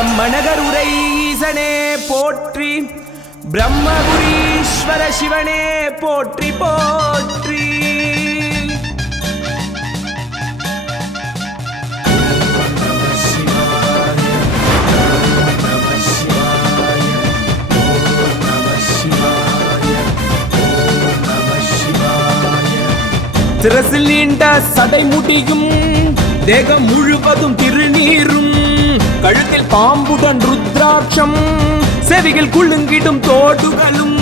பிரம்மநகர் உரை ஈசனே போற்றி, பிரம்மபுரீஸ்வர சிவனே போற்றி போற்றி. சிரசில் நீண்ட சடை முடியும், தேகம் முழுவதும் திருநீரும், கழுத்தில் பாம்புடன் ருத்ராட்சம், செவிகள் குலுங்கிடும் தோடுகளும்,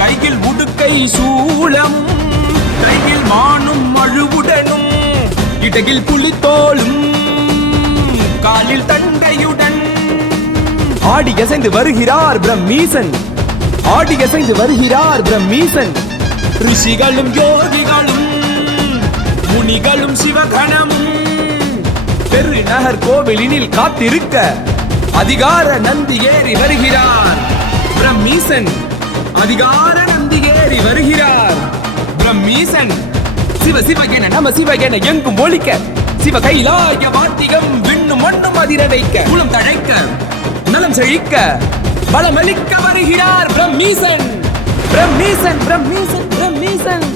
கையில் உடுக்கை சூளம், கையில் மானும் மழுவுடனும், இடையில் புலித்தோளும், காலில் தண்டையுடன் ஆடி அசைந்து வருகிறார் பிரம்மீசன், ஆடி அசைந்து வருகிறார் பிரம்மீசன். ரிஷிகளும் யோகிகளும் முனிகளும் சிவகணமும் பெருநகர் கோவிலினில் காத்திருக்க அதிகார நந்தி ஏறி வருகிறார் பிரம்மீசன், அதிகார நந்தி ஏறி வருகிறார் பிரம்மீசன். சிவ சிவ என நம சிவ என எங்கும் ஒலிக்க, சிவ கைலாய வாத்தியம் விண்ணும் மண்ணும் அதிர வைக்க, குளம் தழைக்க நலம் செழிக்க பலமளிக்க வருகிறார் பிரம்மீசன், பிரம்மீசன் பிரம்மீசன் பிரம்மீசன்.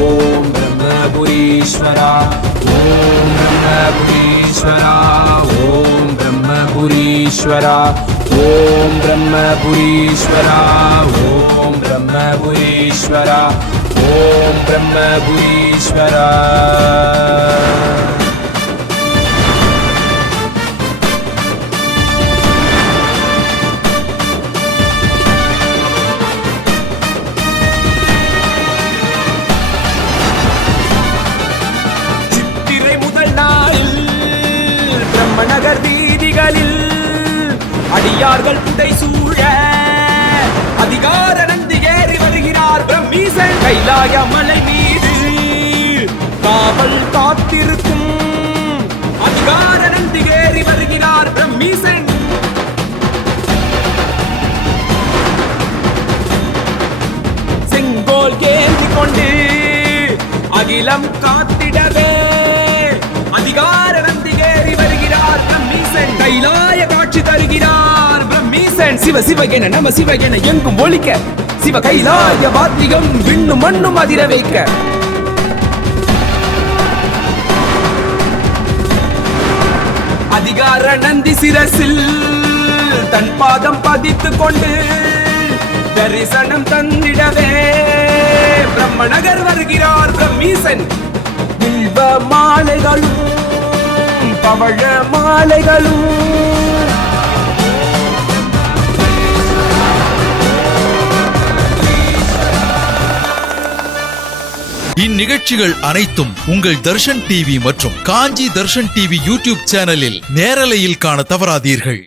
ஓம் பிரம்மபுரீஸ்வரா, ஓம் பிரம்மபுரீஸ்வரா, ஓம் பிரம்மபுரீஸ்வரா, ஓம் பிரம்மபுரீஸ்வரா, ஓம் பிரம்மபுரீஸ்வரா, ஓம் பிரம்மபுரீஸ்வரா. பிரம்மநகர் வீதிகளில் அடியார்கள் புடை சூழ அதிகார நந்தி ஏறி வருகிறார் பிரம்மீசன், கைலாய மலை மீது காவல் காத்திருக்கும் அதிகார நந்தி ஏறி வருகிறார் பிரம்மீசன். செங்கோல் ஏந்தி கொண்டு அகிலம் காத்திடவே அதிகார நந்தி ஏறி வருகிறார் பிரம்மீசன், கைலாய காட்சி தருகிறார் பிரம்மீசன். சிவ சிவ என நம சிவ என எங்கும் ஒலிக்க, சிவ கைலாய வாத்தியம் விண்ணும் மண்ணும் அதிர வைக்க, அதிகார நந்தி சிரசில் தன் பாதம் பதித்துக் கொண்டு தரிசனம் தந்திடவே பிரம்மநகர் வருகிறார் பிரம்மீசன். வில்வ மாலைகளும் பவழ மாலைகளும் இந்நிகழ்ச்சிகள் அனைத்தும் உங்கள் தர்ஷன் டிவி மற்றும் காஞ்சி தர்ஷன் டிவி யூடியூப் சேனலில் நேரலையில் காண தவறாதீர்கள்.